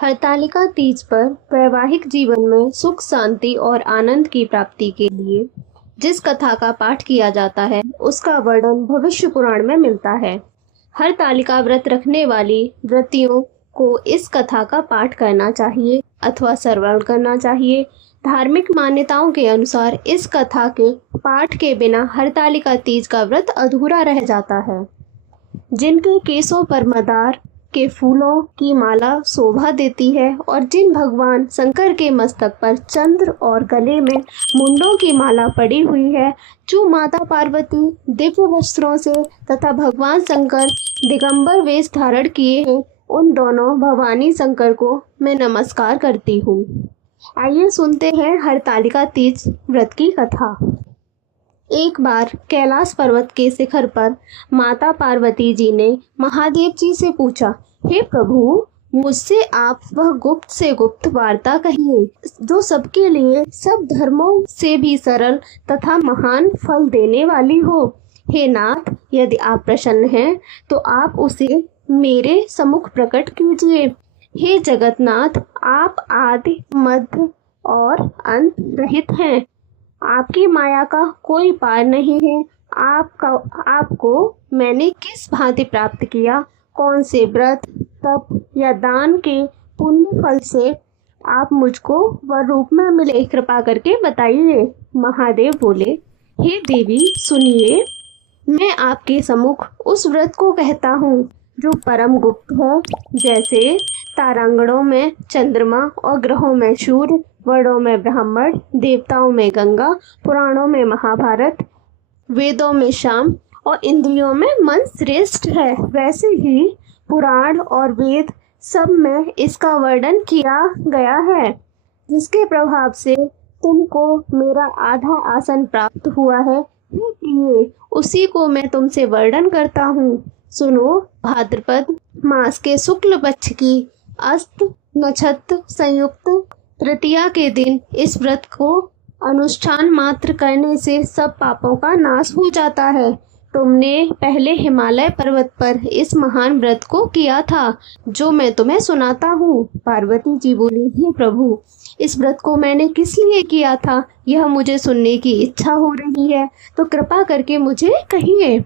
हरतालिका तीज पर वैवाहिक जीवन में सुख शांति और आनंद की प्राप्ति के लिए जिस कथा का पाठ किया जाता है उसका वर्णन भविष्य पुराण में मिलता है। हरतालिका व्रत रखने वाली व्रतियों को इस कथा का पाठ करना चाहिए अथवा श्रवण करना चाहिए। धार्मिक मान्यताओं के अनुसार इस कथा के पाठ के बिना हरतालिका तीज का व्रत अधूरा रह जाता है। जिनके केसों पर मदार के फूलों की माला शोभा देती है और जिन भगवान शंकर के मस्तक पर चंद्र और गले में मुंडों की माला पड़ी हुई है, जो माता पार्वती दिव्य वस्त्रों से तथा भगवान शंकर दिगंबर वेश धारण किए हैं, उन दोनों भवानी शंकर को मैं नमस्कार करती हूँ। आइए सुनते हैं हरतालिका तीज व्रत की कथा। एक बार कैलाश पर्वत के शिखर पर माता पार्वती जी ने महादेव जी से पूछा, हे प्रभु, मुझसे आप वह गुप्त से गुप्त वार्ता कहिए जो सबके लिए सब धर्मों से भी सरल तथा महान फल देने वाली हो। हे नाथ, यदि आप प्रसन्न हैं तो आप उसे मेरे सम्मुख प्रकट कीजिए। हे जगन्नाथ, आप आदि मध्य और अंत रहित हैं। आपकी माया का कोई पार नहीं है। आपको मैंने किस भांति प्राप्त किया, कौन से व्रत तप या दान के पुण्य फल से आप मुझको वर रूप में मिले, कृपा करके बताइए। महादेव बोले, हे देवी सुनिए, मैं आपके सम्मुख उस व्रत को कहता हूँ जो परम गुप्त है। जैसे तारांगणों में चंद्रमा और ग्रहों में सूर्य, वर्णों में ब्राह्मण, देवताओं में गंगा, पुराणों में महाभारत, वेदों में शाम और इंद्रियों में मन श्रेष्ठ है, वैसे ही पुराण और वेद सब में इसका वर्णन किया गया है। जिसके प्रभाव से तुमको मेरा आधा आसन प्राप्त हुआ है, हे प्रिय, उसी को मैं तुमसे वर्णन करता हूँ। सुनो, भाद्रपद मास के शुक्ल पक्ष की अस्त नक्षत्र संयुक्त तृतीया के दिन इस व्रत को अनुष्ठान मात्र करने से सब पापों का नाश हो जाता है। तुमने पहले हिमालय पर्वत पर इस महान व्रत को किया था जो मैं तुम्हें सुनाता हूँ। पार्वती जी बोली, हे प्रभु, इस व्रत को मैंने किस लिए किया था यह मुझे सुनने की इच्छा हो रही है, तो कृपा करके मुझे कहिए।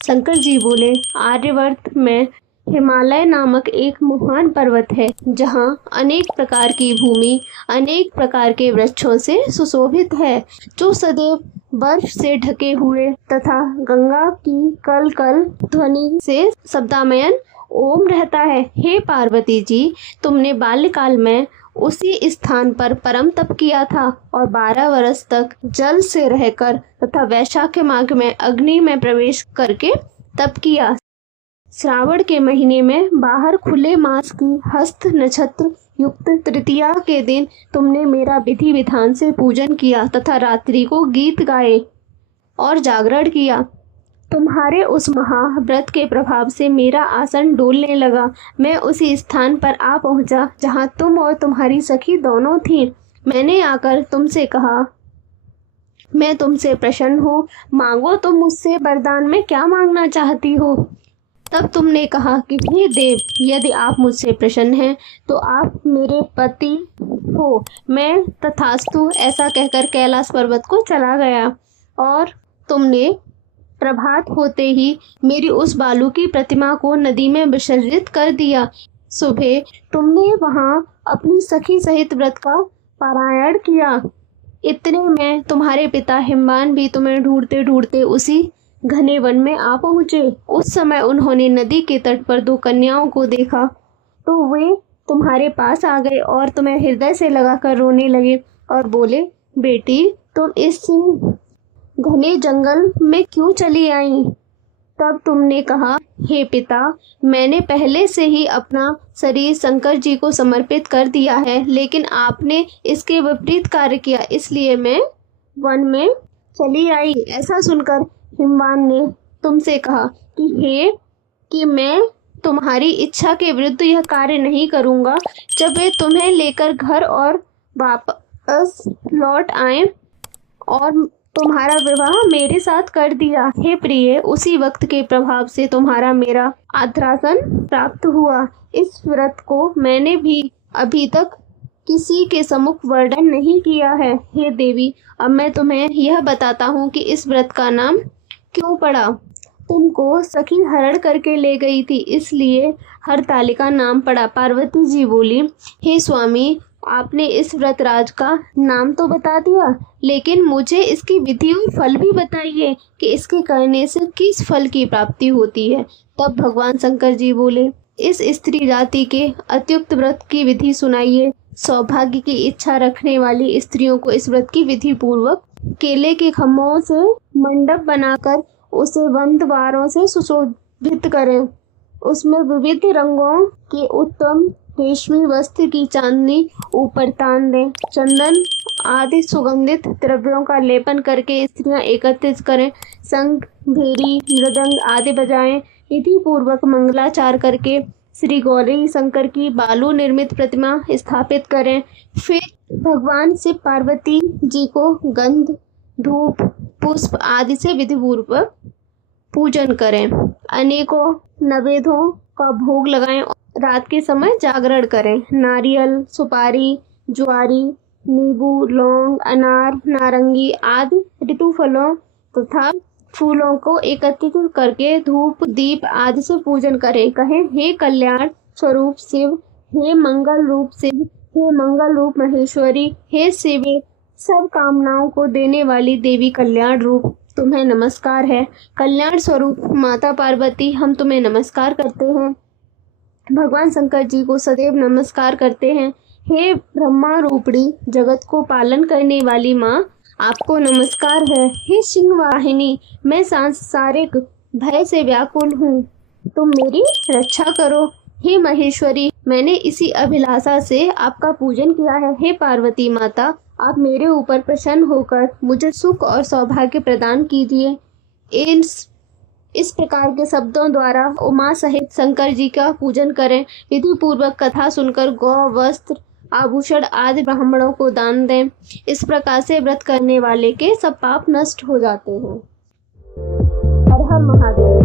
शंकर जी बोले, आर्यवर्त में हिमालय नामक एक महान पर्वत है जहाँ अनेक प्रकार की भूमि अनेक प्रकार के वृक्षों से सुशोभित है, जो सदैव बर्फ से ढके हुए तथा गंगा की कल कल ध्वनि से शब्दामयन ओम रहता है। हे पार्वती जी, तुमने बाल्यकाल में उसी स्थान पर परम तप किया था और 12 वर्ष तक जल से रहकर तथा वैशाख माघ में अग्नि में प्रवेश करके तप किया। श्रावण के महीने में बाहर खुले मास की हस्त नक्षत्र युक्त तृतीया के दिन तुमने मेरा विधि विधान से पूजन किया तथा रात्रि को गीत गाए और जागरण किया। तुम्हारे उस महाव्रत के प्रभाव से मेरा आसन डोलने लगा। मैं उसी स्थान पर आ पहुंचा जहां तुम और तुम्हारी सखी दोनों थीं। मैंने आकर तुमसे कहा, मैं तुमसे प्रसन्न हूँ, मांगो तुम मुझसे वरदान में क्या मांगना चाहती हो। तब तुमने कहा कि हे देव, यदि आप मुझसे प्रसन्न हैं तो आप मेरे पति हो। मैं तथास्तु ऐसा कहकर कैलाश पर्वत को चला गया और तुमने प्रभात होते ही मेरी उस बालू की प्रतिमा को नदी में विसर्जित कर दिया। सुबह तुमने वहां अपनी सखी सहित व्रत का पारायण किया। इतने में तुम्हारे पिता हिमवान भी तुम्हें ढूंढते ढूंढते उसी घने वन में आ पहुंचे। उस समय उन्होंने नदी के तट पर 2 कन्याओं को देखा तो वे तुम्हारे पास आ गए और तुम्हें हृदय से लगाकर रोने लगे और बोले, बेटी, तुम इस घने जंगल में क्यों चली आई। तब तुमने कहा, हे पिता, मैंने पहले से ही अपना शरीर शंकर जी को समर्पित कर दिया है, लेकिन आपने इसके विपरीत कार्य किया, इसलिए मैं वन में चली आई। ऐसा सुनकर हिमवान ने तुमसे कहा कि मैं तुम्हारी इच्छा के विरुद्ध यह कार्य नहीं करूंगा। जब वे तुम्हें लेकर घर और वापस लौट आए और तुम्हारा विवाह मेरे साथ कर दिया। हे प्रिय, उसी वक्त के प्रभाव से तुम्हारा मेरा आध्रासन प्राप्त हुआ। इस व्रत को मैंने भी अभी तक किसी के सम्मुख वर्णन नहीं किया है। हे देवी, अब मैं तुम्हें यह बताता हूँ कि इस व्रत का नाम क्यों पड़ा। तुमको सखी हरण करके ले गई थी, इसलिए हरतालिका नाम पड़ा। पार्वती जी बोली, हे स्वामी, आपने इस व्रत राज का नाम तो बता दिया, लेकिन मुझे इसकी विधि और फल भी बताइए कि इसके करने से किस फल की प्राप्ति होती है। तब भगवान शंकर जी बोले, इस स्त्री जाति के अत्युक्त व्रत की विधि सुनाइए। सौभाग्य की इच्छा रखने वाली स्त्रियों को इस व्रत की विधि पूर्वक केले के खम्भों से मंडप बनाकर उसे वंतवारों से सुशोभित करें। उसमें विविध रंगों के उत्तम रेशमी वस्त्र की चांदनी ऊपर तान दें। चंदन आदि सुगंधित द्रव्यों का लेपन करके स्त्रियां एकत्रित करें। शंख, भेरी, मृदंग आदि बजाएं। विधि पूर्वक मंगलाचार करके श्री गौरी शंकर की बालू निर्मित प्रतिमा स्थापित करें। फिर भगवान शिव पार्वती जी को गंध, धूप, पुष्प आदि से विधि पूर्वक पूजन करें। अनेकों नैवेद्यों का भोग लगाएं। रात के समय जागरण करें। नारियल, सुपारी, ज्वारी, नींबू, लौंग, अनार, नारंगी आदि ऋतु फलों तथा फूलों को एकत्रित करके धूप, दीप आदि से पूजन करें। कहें, हे कल्याण स्वरूप शिव, हे मंगल रूप शिव, हे मंगल रूप महेश्वरी, हे शिवे, सब कामनाओं को देने वाली देवी कल्याण रूप, तुम्हें नमस्कार है। कल्याण स्वरूप माता पार्वती, हम तुम्हें नमस्कार करते हैं। भगवान शंकर जी को सदैव नमस्कार करते हैं। हे ब्रह्मा रूपणी जगत को पालन करने वाली माँ, आपको नमस्कार है। हे सिंह वाहिनी, मैं सांसारिक भय से व्याकुल हूँ, तुम मेरी रक्षा करो। हे महेश्वरी, मैंने इसी अभिलाषा से आपका पूजन किया है। हे पार्वती माता, आप मेरे ऊपर प्रसन्न होकर मुझे सुख और सौभाग्य प्रदान कीजिए। इस प्रकार के शब्दों द्वारा उमा सहित शंकर जी का पूजन करें। विधि पूर्वक कथा सुनकर गौ, वस्त्र, आभूषण आदि ब्राह्मणों को दान दें। इस प्रकार से व्रत करने वाले के सब पाप नष्ट हो जाते हैं। हर हर महादेव।